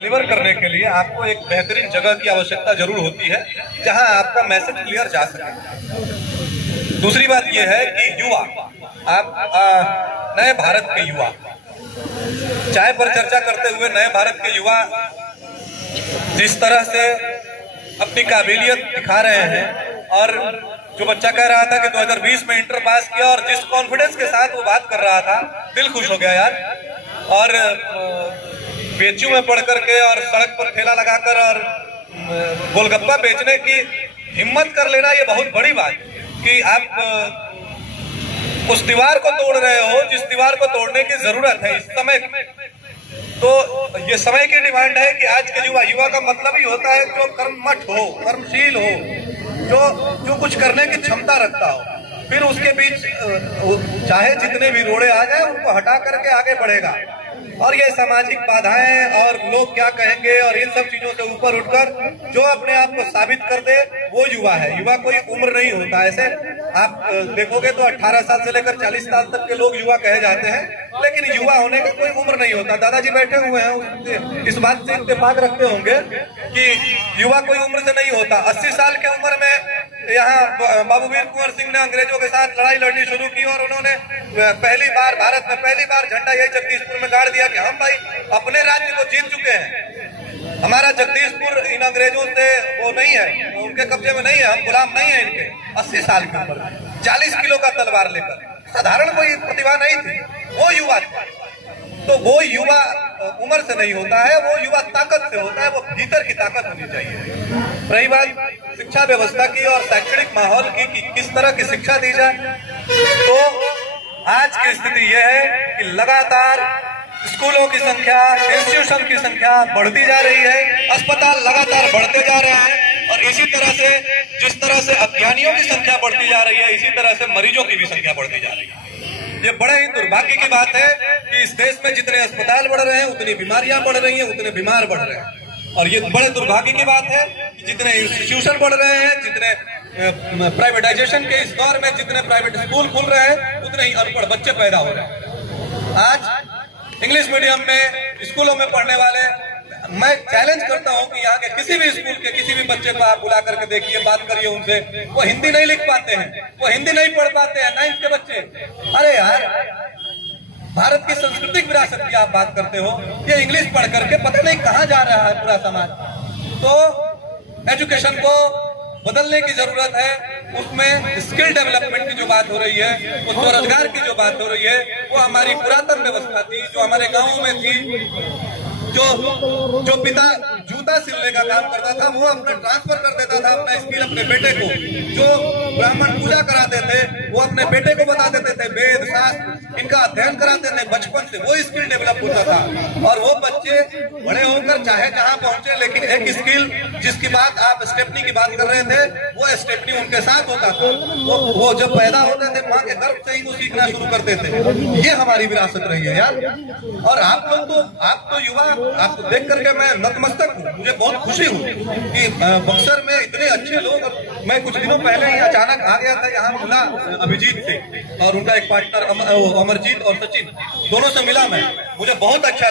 Deliver करने के लिए आपको एक बेहतरीन जगह की आवश्यकता जरूर होती है जहां आपका मैसेज क्लियर जा सके। दूसरी बात यह है कि युवा, आप नए भारत के युवा, चाय पर चर्चा करते हुए नए भारत के युवा जिस तरह से अपनी काबिलियत दिखा रहे हैं, और जो बच्चा कह रहा था कि 2020 में इंटर पास किया और जिस कॉन्फिडेंस के साथ वो बात कर रहा था, दिल खुश हो गया यार। और बेचू में पढ़ करके और सड़क पर ठेला लगाकर और गोलगप्पा बेचने की हिम्मत कर लेना, ये बहुत बड़ी बात कि आप उस दीवार को तोड़ रहे हो जिस दीवार को तोड़ने की जरूरत है इस समय। तो ये समय की डिमांड है कि आज के युवा का मतलब ही होता है जो कर्मठ हो, कर्मशील हो, जो कुछ करने की क्षमता रखता हो। फिर उसके बीच चाहे जितने भी रोड़े आ जाए उनको हटा करके आगे बढ़ेगा। और ये सामाजिक बाधाएं और लोग क्या कहेंगे और इन सब चीजों से ऊपर उठकर जो अपने आप को साबित कर दे वो युवा है। युवा कोई उम्र नहीं होता। ऐसे आप देखोगे तो 18 साल से लेकर 40 साल तक के लोग युवा कहे जाते हैं, लेकिन युवा होने का कोई उम्र नहीं होता। दादाजी बैठे हुए हैं, इस बात से इत्तेफाक रखते होंगे कि युवा कोई उम्र से नहीं होता। 80 साल की उम्र में यहाँ बाबू वीर कुंवर सिंह ने अंग्रेजों के साथ लड़ाई लड़नी शुरू की और उन्होंने भारत में पहली बार झंडा यही जगदीशपुर में गाड़ दिया कि हम भाई अपने राज्य को जीत चुके हैं, हमारा जगदीशपुर इन अंग्रेजों से वो नहीं है, उनके कब्जे में नहीं है, हम गुलाम नहीं है इनके। 80 साल की उम्र, 40 किलो का तलवार लेकर, साधारण कोई प्रतिभा नहीं थी, वो युवा था। तो वो युवा उम्र से नहीं होता है, वो युवा ताकत से होता है, वो भीतर की ताकत होनी चाहिए। रही बात शिक्षा व्यवस्था की और शैक्षणिक माहौल की कि किस तरह की शिक्षा दी जाए, तो आज की स्थिति यह है कि लगातार स्कूलों की संख्या, इंस्टीट्यूशन की संख्या बढ़ती जा रही है, अस्पताल लगातार बढ़ते जा रहे हैं, और इसी तरह से जिस तरह से अज्ञानियों की संख्या बढ़ती जा रही है, इसी तरह से मरीजों की भी संख्या बढ़ती जा रही है। ये बड़े ही दुर्भाग्य की बात है कि इस देश में जितने अस्पताल बढ़ रहे हैं उतनी बीमारियां बढ़ रही हैं, उतने बीमार बढ़ रहे हैं। और ये बड़े दुर्भाग्य की बात है कि जितने इंस्टीट्यूशन बढ़ रहे हैं, जितने प्राइवेटाइजेशन के इस दौर में जितने प्राइवेट स्कूल खुल रहे हैं, उतने ही अनपढ़ बच्चे पैदा हो रहे हैं। आज इंग्लिश मीडियम में स्कूलों में पढ़ने वाले, मैं चैलेंज करता हूं कि यहाँ के किसी भी स्कूल के किसी भी बच्चे को आप बुला करके देखिए, बात करिए उनसे, वो हिंदी नहीं लिख पाते हैं, वो हिंदी नहीं पढ़ पाते हैं, 9th के बच्चे। अरे यार, भारत की सांस्कृतिक विरासत की आप बात करते हो, ये इंग्लिश पढ़ करके पता नहीं कहाँ जा रहा है पूरा समाज। तो एजुकेशन को बदलने की जरूरत है। उसमें स्किल डेवलपमेंट की जो बात हो रही है, उस रोजगार की जो बात हो रही है, वो हमारी पुरातन व्यवस्था थी जो हमारे गाँव में थी। जो पिता जूता सिलने का काम करता था वो अपने ट्रांसफर कर देता था अपना स्किल अपने बेटे को। जो ब्राह्मण पूजा कराते थे वो अपने बेटे को बता देते थे, वेद शास्त्र इनका अध्ययन कराते थे बचपन से, वो स्किल डेवलप होता था। और वो बच्चे बड़े होकर चाहे जहां पहुंचे, लेकिन एक स्किल जिसकी बात आप स्टेपनी की बात कर रहे थे, वो स्टेपनी उनके साथ होता था। वो जब पैदा होते थे माँ के गर्भ से ही वो सीखना शुरू करते थे। ये हमारी विरासत रही है यार। और आप तो युवा, आपको देख करके मैं नतमस्तक हूँ। मुझे बहुत खुशी हुई कि बक्सर में इतने अच्छे लोग। मैं कुछ दिनों पहले ही अचानक आ गया था यहाँ, मिला अभिजीत से और उनका एक पार्टनर अमरजीत और सचिन, दोनों से मिला मैं, मुझे बहुत अच्छा